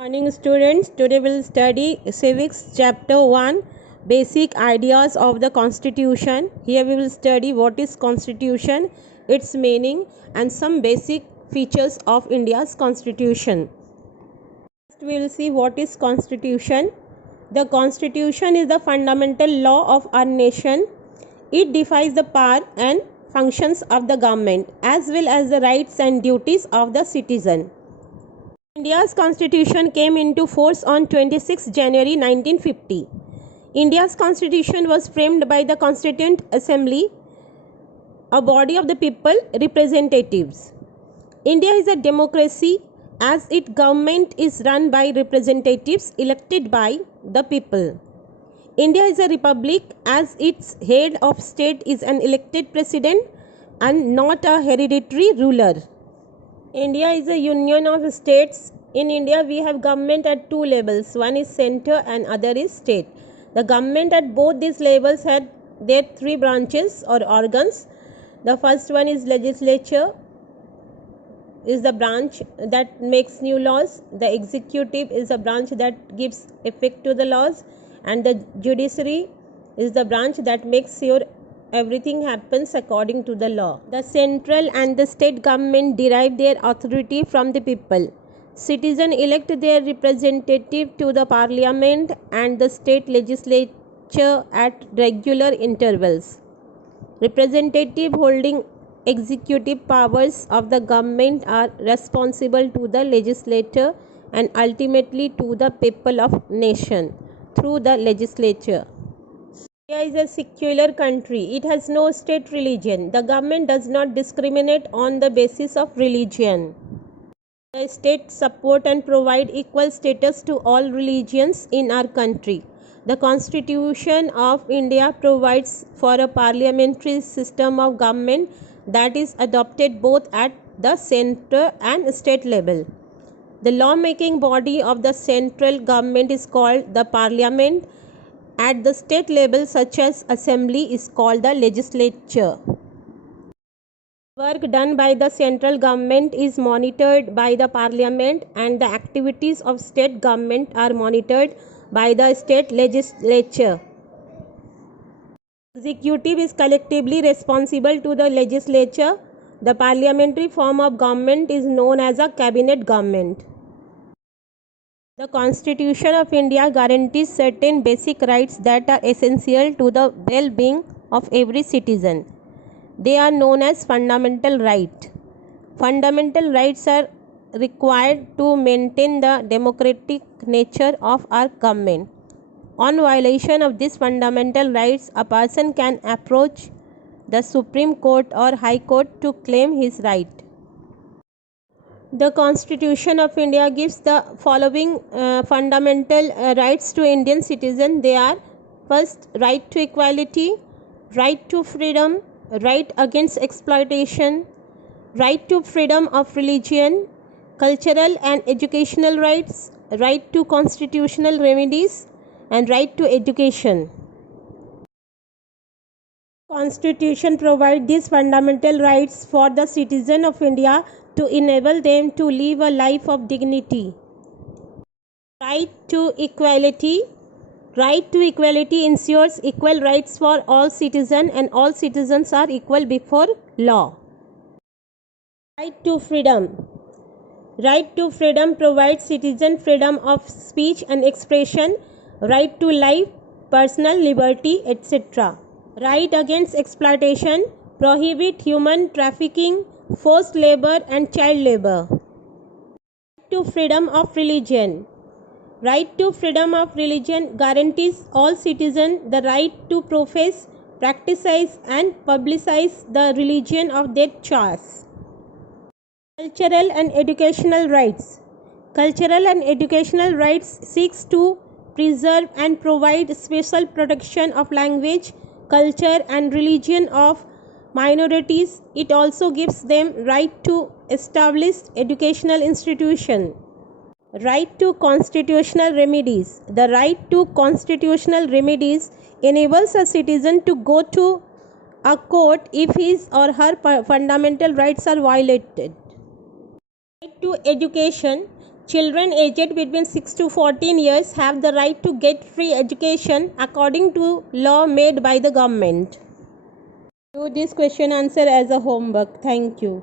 Morning students, today we'll study civics chapter 1, basic ideas of the constitution. Here we will study what is constitution, its meaning and some basic features of India's constitution. First we will see what is constitution. The constitution is the fundamental law of our nation. It defines the power and functions of the government as well as the rights and duties of the citizen. India's constitution came into force on 26 January 1950. India's constitution was framed by the Constituent Assembly, a body of the people, representatives. India is a democracy as its government is run by representatives elected by the people. India is a republic as its head of state is an elected president and not a hereditary ruler. India is a union of states. In India, we have government at two levels. One is center and other is state. The government at both these levels had their three branches or organs. The first one is legislature, is the branch that makes new laws. The executive is a branch that gives effect to the laws, and the judiciary is the branch that makes sure everything happens according to the law. The central and the state government derive their authority from the people. Citizens elect their representative to the parliament and the state legislature at regular intervals. Representative holding executive powers of the government are responsible to the legislature and ultimately to the people of nation through the legislature. India is a secular country. It has no state religion. The government does not discriminate on the basis of religion. The state support and provide equal status to all religions in our country. The Constitution of India provides for a parliamentary system of government that is adopted both at the centre and state level. The law-making body of the central government is called the parliament. At the state level, such as assembly, is called the legislature. Work done by the central government is monitored by the parliament, and the activities of state government are monitored by the state legislature. Executive is collectively responsible to the legislature. The parliamentary form of government is known as a cabinet government. The Constitution of India guarantees certain basic rights that are essential to the well-being of every citizen. They are known as fundamental rights. Fundamental rights are required to maintain the democratic nature of our government. On violation of these fundamental rights, a person can approach the Supreme Court or High Court to claim his right. The Constitution of India gives the following fundamental rights to Indian citizens. They are: first, right to equality, right to freedom, right against exploitation, right to freedom of religion, cultural and educational rights, right to constitutional remedies, and right to education. Constitution provides these fundamental rights for the citizen of India to enable them to live a life of dignity. Right to equality. Right to equality ensures equal rights for all citizens, and all citizens are equal before law. Right to freedom. Right to freedom provides citizen freedom of speech and expression, right to life, personal liberty, etc. Right against exploitation. Prohibit human trafficking, forced labor and child labor. Right to freedom of religion. Right to freedom of religion guarantees all citizens the right to profess, practice and publicize the religion of their choice. Cultural and educational rights. Cultural and educational rights seeks to preserve and provide special protection of language, culture and religion of minorities. It also gives them right to establish educational institution. Right to constitutional remedies. The right to constitutional remedies enables a citizen to go to a court if his or her fundamental rights are violated. Right to education. Children aged between 6 to 14 years have the right to get free education according to law made by the government. Do this question answer as a homework. Thank you.